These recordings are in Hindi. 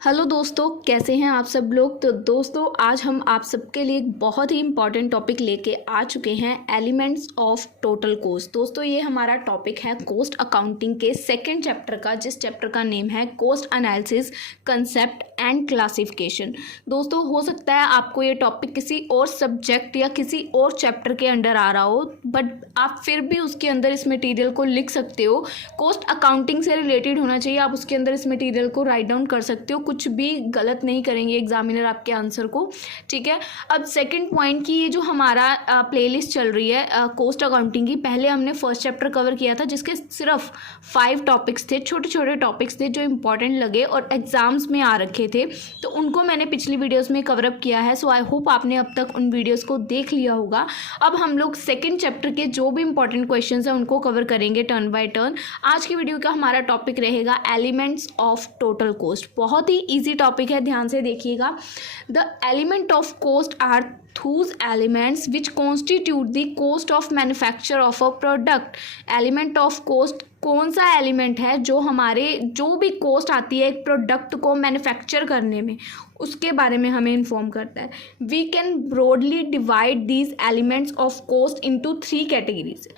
हेलो दोस्तों, कैसे हैं आप सब लोग। तो दोस्तों आज हम आप सबके लिए एक बहुत ही इम्पॉर्टेंट टॉपिक लेके आ चुके हैं, एलिमेंट्स ऑफ टोटल कॉस्ट। दोस्तों ये हमारा टॉपिक है कॉस्ट अकाउंटिंग के सेकंड चैप्टर का, जिस चैप्टर का नेम है cost analysis concept and classification. दोस्तों हो सकता है आपको ये टॉपिक किसी और सब्जेक्ट या किसी और चैप्टर के अंडर आ रहा हो, बट आप फिर भी उसके अंदर इस मटीरियल को लिख सकते हो। कॉस्ट अकाउंटिंग से रिलेटेड होना चाहिए, आप उसके अंदर इस मटीरियल को राइट डाउन कर सकते हो, कुछ भी गलत नहीं करेंगे एग्जामिनर आपके आंसर को। ठीक है, अब सेकंड पॉइंट की ये जो हमारा प्लेलिस्ट चल रही है कॉस्ट अकाउंटिंग की, पहले हमने फर्स्ट चैप्टर कवर किया था जिसके सिर्फ 5 टॉपिक्स थे, छोटे छोटे टॉपिक्स थे जो इंपॉर्टेंट लगे और एग्जाम्स में आ रखे थे, तो उनको मैंने पिछली वीडियोस में कवर अप किया है। सो आई होप आपने अब तक उन वीडियोस को देख लिया होगा। अब हम लोग सेकंड चैप्टर के जो भी इंपॉर्टेंट क्वेश्चंस हैं उनको कवर करेंगे टर्न बाय टर्न। आज की वीडियो का हमारा टॉपिक रहेगा एलिमेंट्स ऑफ टोटल कॉस्ट। बहुत ही इजी टॉपिक है, ध्यान से देखिएगा। The element of cost are those elements which constitute the cost of manufacture of a product। Element of cost कौन सा एलिमेंट है जो हमारे जो भी कॉस्ट आती है एक प्रोडक्ट को मैन्युफैक्चर करने में, उसके बारे में हमें इन्फॉर्म करता है। We can broadly divide these elements of cost into 3 categories.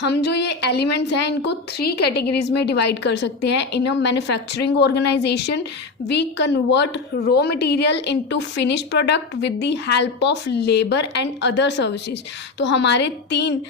हम जो ये एलिमेंट्स हैं इनको 3 कैटेगरीज में डिवाइड कर सकते हैं। In a manufacturing organisation we convert raw material into finish product with the help of labour and other services. तो हमारे 3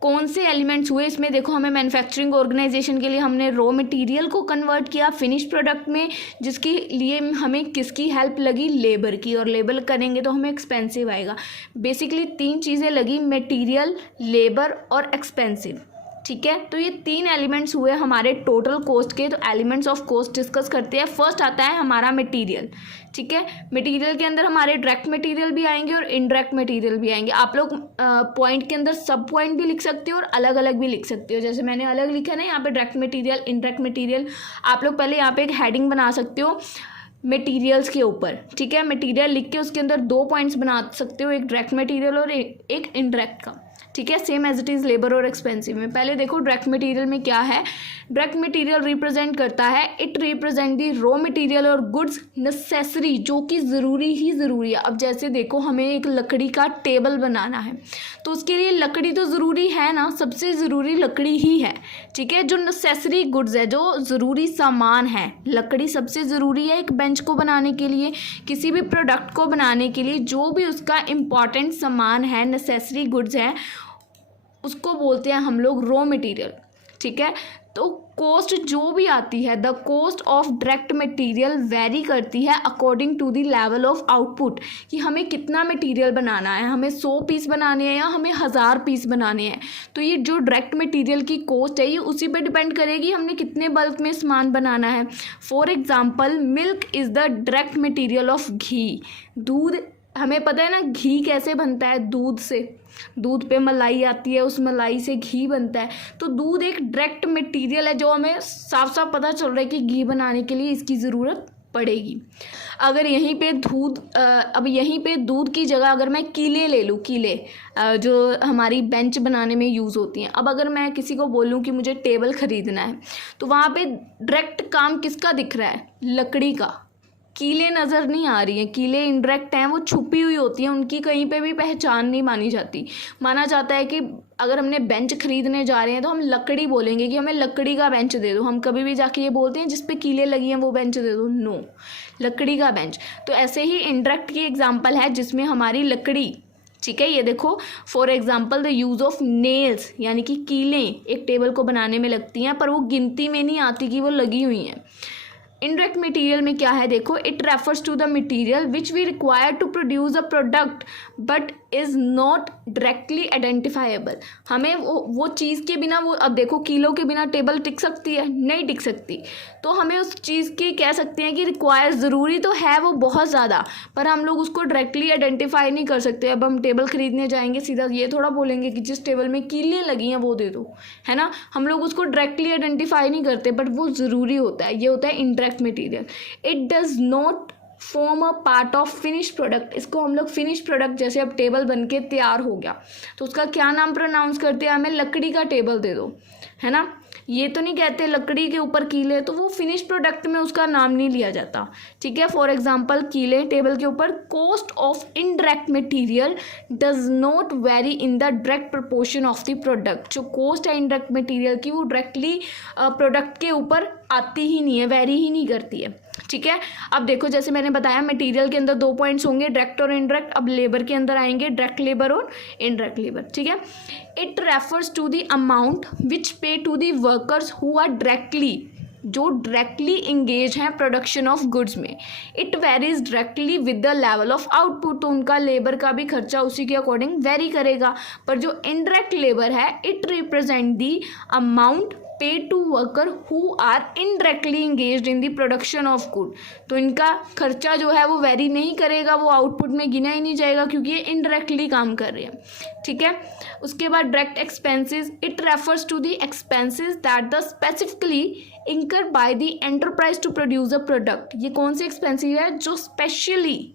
कौन से एलिमेंट्स हुए इसमें, देखो हमें मैन्युफैक्चरिंग ऑर्गेनाइजेशन के लिए हमने रॉ मटेरियल को कन्वर्ट किया फिनिश प्रोडक्ट में, जिसके लिए हमें किसकी हेल्प लगी, लेबर की, और लेबर करेंगे तो हमें एक्सपेंसिव आएगा। बेसिकली 3 चीज़ें लगी, मटेरियल, लेबर और एक्सपेंसिव। ठीक है, तो ये 3 एलिमेंट्स हुए हमारे टोटल कॉस्ट के। तो एलिमेंट्स ऑफ कॉस्ट डिस्कस करते हैं। फर्स्ट आता है हमारा मटेरियल। ठीक है, मटेरियल के अंदर हमारे डायरेक्ट मटेरियल भी आएंगे और इनडायरेक्ट मटेरियल भी आएंगे। आप लोग पॉइंट के अंदर सब पॉइंट भी लिख सकते हो और अलग अलग भी लिख सकते हो। जैसे मैंने अलग लिखा ना यहाँ पे डायरेक्ट मटेरियल, इनडायरेक्ट मटेरियल। आप लोग पहले यहाँ पे एक हेडिंग बना सकते हो मटेरियल्स के ऊपर। ठीक है, मटेरियल लिख के उसके अंदर 2 पॉइंट्स बना सकते हो, एक डायरेक्ट मटेरियल और एक इनडायरेक्ट का। ठीक है, same as it is labour और एक्सपेंसिव में। पहले देखो डायरेक्ट मटेरियल में क्या है। डायरेक्ट मटेरियल रिप्रेजेंट करता है, it represent the raw material और गुड्स नेसेसरी, जो कि ज़रूरी ही ज़रूरी है। अब जैसे देखो हमें एक लकड़ी का टेबल बनाना है तो उसके लिए लकड़ी तो ज़रूरी है ना, सबसे ज़रूरी लकड़ी ही है। ठीक है, जो नेसेसरी गुड्स है, जो ज़रूरी सामान है, लकड़ी सबसे ज़रूरी है एक बेंच को बनाने के लिए, किसी भी प्रोडक्ट को बनाने के लिए जो भी उसका इम्पॉर्टेंट सामान है, नेसेसरी गुड्स है, उसको बोलते हैं हम लोग रॉ मटेरियल। ठीक है, तो कॉस्ट जो भी आती है, the cost of direct material vary करती है according to the level of output, कि हमें कितना मटेरियल बनाना है, हमें 100 पीस बनाने हैं या हमें 1000 पीस बनाने हैं। तो ये जो डायरेक्ट मटेरियल की कॉस्ट है ये उसी पे डिपेंड करेगी हमने कितने बल्क में सामान बनाना है। For example milk is the direct material of ghee. दूध, हमें पता है ना घी कैसे बनता है, दूध से, दूध पे मलाई आती है, उस मलाई से घी बनता है। तो दूध एक डायरेक्ट मटेरियल है जो हमें साफ साफ पता चल रहा है कि घी बनाने के लिए इसकी ज़रूरत पड़ेगी। अगर यहीं पे दूध की जगह अगर मैं कीले ले लूँ, कीले जो हमारी बेंच बनाने में यूज़ होती हैं, अब अगर मैं किसी को बोलूँ कि मुझे टेबल ख़रीदना है तो वहाँ पे डायरेक्ट काम किसका दिख रहा है, लकड़ी का। कीले नज़र नहीं आ रही हैं, कीले इनडायरेक्ट हैं, वो छुपी हुई होती हैं, उनकी कहीं पे भी पहचान नहीं मानी जाती। माना जाता है कि अगर हमने बेंच खरीदने जा रहे हैं तो हम लकड़ी बोलेंगे कि हमें लकड़ी का बेंच दे दो। हम कभी भी जाके ये बोलते हैं जिस पे कीले लगी हैं वो बेंच दे दो, नो, लकड़ी का बेंच। तो ऐसे ही इनडायरेक्ट की एग्जाम्पल है जिसमें हमारी लकड़ी, ठीक है, ये देखो for example the use of nails, यानी कि कीलें एक टेबल को बनाने में लगती हैं पर वो गिनती में नहीं आती कि वो लगी हुई हैं। इनडायरेक्ट मटेरियल में क्या है, देखो it refers to the material which we require to produce a product but is not directly identifiable. हमें वो चीज़ के बिना, वो अब देखो किलो के बिना टेबल टिक सकती है, नहीं टिक सकती। तो हमें उस चीज़ की कह सकते हैं कि रिक्वायर, ज़रूरी तो है वो बहुत ज़्यादा, पर हम लोग उसको डायरेक्टली आइडेंटिफाई नहीं कर सकते। अब हम टेबल ख़रीदने जाएंगे सीधा ये थोड़ा बोलेंगे कि जिस टेबल में कीलें लगी हैं वो दे दो, है ना। हम लोग उसको डायरेक्टली आइडेंटिफाई नहीं करते, बट वो ज़रूरी होता है। ये होता है indirect material. It does not form a part of finish product. इसको हम लोग फिनिश प्रोडक्ट, जैसे अब टेबल बन के तैयार हो गया तो उसका क्या नाम प्रोनाउंस करते हैं, हमें लकड़ी का टेबल दे दो, है ना। ये तो नहीं कहते लकड़ी के ऊपर कीले, तो वो फिनिश प्रोडक्ट में उसका नाम नहीं लिया जाता। ठीक है, फॉर एग्जांपल कीले टेबल के ऊपर, cost of indirect material does not very in the direct proportion of the product. जो कॉस्ट है इनडायरेक्ट मटेरियल की वो डायरेक्टली प्रोडक्ट के ऊपर आती ही नहीं है, वेरी ही नहीं करती है। ठीक है, अब देखो जैसे मैंने बताया मटेरियल के अंदर 2 पॉइंट्स होंगे, डायरेक्ट और इनडायरेक्ट। अब लेबर के अंदर आएंगे डायरेक्ट लेबर और इनडायरेक्ट लेबर। ठीक है, it refers to the amount which pay to the workers who are directly, जो डायरेक्टली इंगेज हैं प्रोडक्शन ऑफ गुड्स में। It varies directly with the level of output, तो उनका लेबर का भी खर्चा उसी के अकॉर्डिंग वेरी करेगा। पर जो इनडायरेक्ट लेबर है, it represent the amount pay to worker who are indirectly engaged in the production of good. तो इनका खर्चा जो है वो वेरी नहीं करेगा, वो आउटपुट में गिना ही नहीं जाएगा क्योंकि ये इनडायरेक्टली काम कर रहे हैं। ठीक है, उसके बाद direct expenses, it refers to the expenses that the specifically incur by the enterprise to produce a product. ये कौन से एक्सपेंसिव है? जो स्पेशली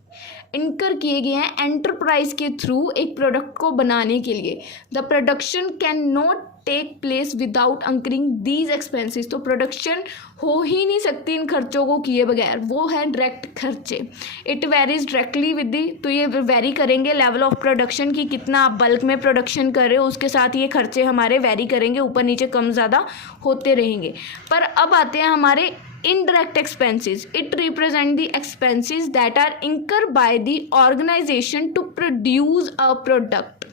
इनकर किए गए हैं एंटरप्राइज के थ्रू एक प्रोडक्ट को बनाने के लिए। The production can not take place without incurring these expenses. तो प्रोडक्शन हो ही नहीं सकती इन खर्चों को किए बगैर, वो है डायरेक्ट खर्चे। It varies directly with the, तो ये वेरी करेंगे लेवल ऑफ प्रोडक्शन की, कितना आप बल्क में प्रोडक्शन कर रहे हो उसके साथ ये खर्चे हमारे वेरी करेंगे, ऊपर नीचे कम ज़्यादा होते रहेंगे। पर अब आते हैं हमारे indirect expenses. It represent the expenses that are incurred by the organization to produce a product.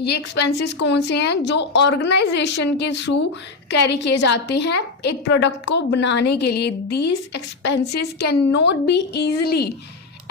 ये एक्सपेंसेस कौन से हैं? जो ऑर्गेनाइजेशन के थ्रू कैरी किए जाते हैं एक प्रोडक्ट को बनाने के लिए। These expenses can not be easily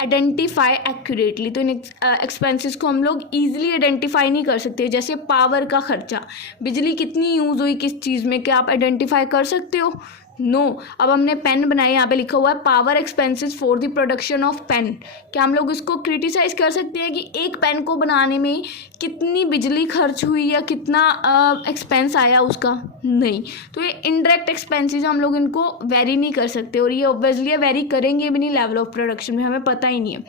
identify accurately. तो इन एक्सपेंसेस को हम लोग ईजिली आइडेंटिफाई नहीं कर सकते। जैसे पावर का खर्चा, बिजली कितनी यूज़ हुई किस चीज़ में, क्या आप आइडेंटिफाई कर सकते हो? नो। अब हमने पेन बनाए, यहाँ पे लिखा हुआ है power expenses for the production of pen. क्या हम लोग इसको क्रिटिसाइज कर सकते हैं कि एक पेन को बनाने में कितनी बिजली खर्च हुई या कितना एक्सपेंस आया उसका? नहीं। तो ये इनडायरेक्ट एक्सपेंसेस हम लोग इनको वेरी नहीं कर सकते, और ये ऑब्वियसली वेरी करेंगे भी नहीं लेवल ऑफ प्रोडक्शन में, हमें पता ही नहीं है।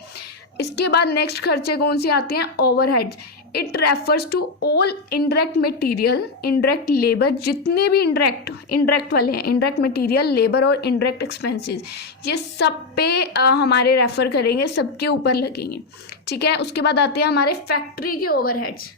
इसके बाद नेक्स्ट खर्चे कौन से आते हैं? Overheads. It refers to all indirect material, indirect labour, जितने भी इनडायरेक्ट वाले हैं, इनडायरेक्ट मटेरियल, लेबर और इनडायरेक्ट एक्सपेंसेस, ये सब पे हमारे रेफर करेंगे, सबके ऊपर लगेंगे। ठीक है, उसके बाद आते हैं हमारे फैक्ट्री के ओवरहेड्स।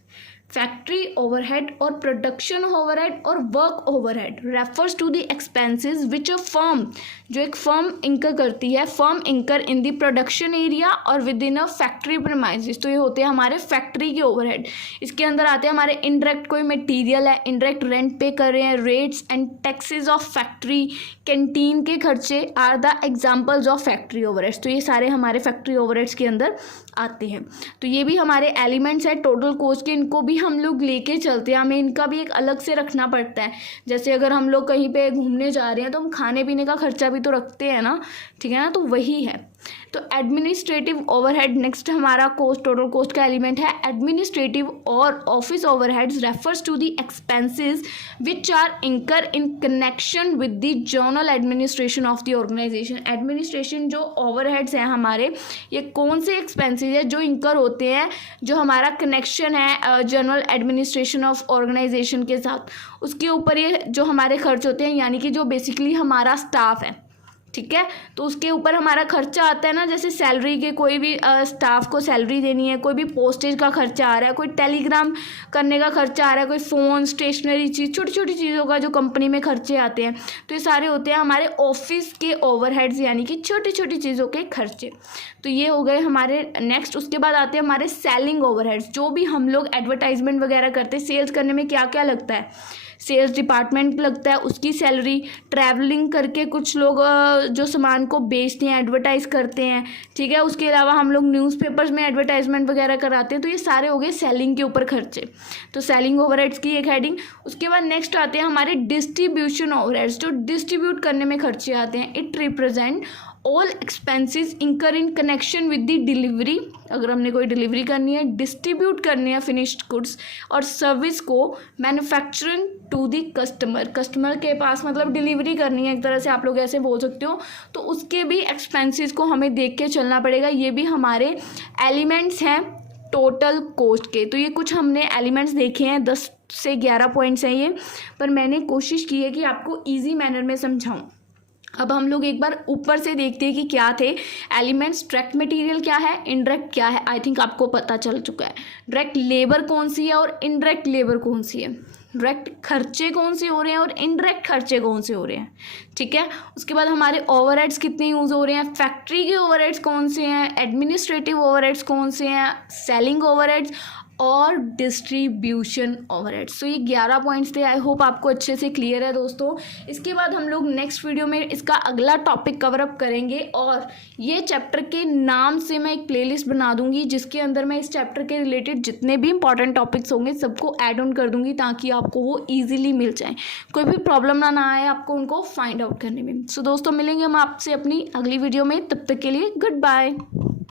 फैक्ट्री ओवरहेड और प्रोडक्शन ओवरहेड और work overhead refers to the expenses which a firm, जो एक फर्म इंकर करती है, firm incur in the production area और within a factory premises. तो ये होते हैं हमारे फैक्ट्री के ओवरहेड। इसके अंदर आते हैं हमारे इनडायरेक्ट, कोई मटेरियल है, इनडायरेक्ट रेंट पे कर रहे हैं, rates and taxes of factory, canteen के खर्चे are the examples of factory overheads. तो ये सारे हमारे फैक्ट्री ओवरहेड्स के अंदर आते हैं। तो ये भी हमारे एलिमेंट्स हैं टोटल कॉस्ट के, इनको भी हम लोग लेके चलते हैं, हमें इनका भी एक अलग से रखना पड़ता है। जैसे अगर हम लोग कहीं पे घूमने जा रहे हैं तो हम खाने पीने का खर्चा भी तो रखते हैं ना, ठीक है ना, तो वही है। तो एडमिनिस्ट्रेटिव ओवरहेड नेक्स्ट हमारा कॉस्ट, टोटल कॉस्ट का एलिमेंट है। एडमिनिस्ट्रेटिव और office overheads refers to the expenses which are incur in connection with the general administration of the organisation. Administration जो ओवरहेड्स हैं हमारे, ये कौन से एक्सपेंसेस है जो इंकर होते हैं, जो हमारा कनेक्शन है जनरल एडमिनिस्ट्रेशन ऑफ ऑर्गेनाइजेशन के साथ, उसके ऊपर ये जो हमारे खर्च होते हैं, यानी कि जो बेसिकली हमारा स्टाफ है, ठीक है, तो उसके ऊपर हमारा खर्चा आता है ना। जैसे सैलरी के, कोई भी स्टाफ को सैलरी देनी है, कोई भी पोस्टेज का खर्चा आ रहा है, कोई टेलीग्राम करने का खर्चा आ रहा है, कोई फ़ोन, स्टेशनरी चीज़, छोटी छोटी चीज़ों का जो कंपनी में खर्चे आते हैं, तो ये सारे होते हैं हमारे ऑफिस के ओवरहेड्स, यानी कि छोटी छोटी चीज़ों के खर्चे। तो ये हो गए हमारे नेक्स्ट। उसके बाद आते हैं हमारे सेलिंग ओवरहेड्स। जो भी हम लोग एडवर्टाइजमेंट वगैरह करते हैं, सेल्स करने में क्या क्या लगता है? सेल्स डिपार्टमेंट लगता है, उसकी सैलरी, ट्रैवलिंग करके कुछ लोग जो सामान को बेचते हैं, एडवर्टाइज़ करते हैं, ठीक है। उसके अलावा हम लोग न्यूज़पेपर्स में एडवर्टाइजमेंट वगैरह कराते हैं, तो ये सारे हो गए सेलिंग के ऊपर खर्चे। तो सेलिंग ओवरहेड्स की एक हेडिंग। उसके बाद नेक्स्ट आते हैं हमारे डिस्ट्रीब्यूशन ओवरहेड्स, जो डिस्ट्रीब्यूट करने में खर्चे आते हैं। It represent all expenses incur in connection with the delivery, अगर हमने कोई डिलीवरी करनी है, डिस्ट्रीब्यूट करनी है फिनिश्ड गुड्स और सर्विस को, manufacturing to the customer, customer के पास मतलब डिलीवरी करनी है, एक तरह से आप लोग ऐसे बोल सकते हो। तो उसके भी एक्सपेंसेस को हमें देख के चलना पड़ेगा। ये भी हमारे एलिमेंट्स हैं टोटल कोस्ट के। तो ये कुछ हमने एलिमेंट्स देखे हैं, 10 से 11 पॉइंट्स हैं ये, पर मैंने कोशिश की है कि आपको ईजी मैनर में समझाऊं। अब हम लोग एक बार ऊपर से देखते हैं कि क्या थे एलिमेंट्स। डायरेक्ट मटेरियल क्या है, इनडायरेक्ट क्या है, आई थिंक आपको पता चल चुका है। डायरेक्ट लेबर कौन सी है और इनडायरेक्ट लेबर कौन सी है, डायरेक्ट खर्चे कौन से हो रहे हैं और इनडायरेक्ट खर्चे कौन से हो रहे हैं, ठीक है। उसके बाद हमारे ओवरहेड्स कितने यूज़ हो रहे हैं, फैक्ट्री के ओवरहेड्स कौन से हैं, एडमिनिस्ट्रेटिव ओवरहेड्स कौन से हैं, सेलिंग ओवरहेड्स और डिस्ट्रीब्यूशन ओवरहेड्स। तो ये 11 पॉइंट्स थे। आई होप आपको अच्छे से क्लियर है दोस्तों। इसके बाद हम लोग नेक्स्ट वीडियो में इसका अगला टॉपिक कवर अप करेंगे और ये चैप्टर के नाम से मैं एक प्लेलिस्ट बना दूंगी जिसके अंदर मैं इस चैप्टर के रिलेटेड जितने भी इंपॉर्टेंट टॉपिक्स होंगे सबको ऐड ऑन कर दूंगी ताकि आपको वो ईजिली मिल जाए, कोई भी प्रॉब्लम ना आए आपको उनको फाइंड आउट करने में। सो दोस्तों मिलेंगे हम आपसे अपनी अगली वीडियो में, तब तक के लिए गुड बाय।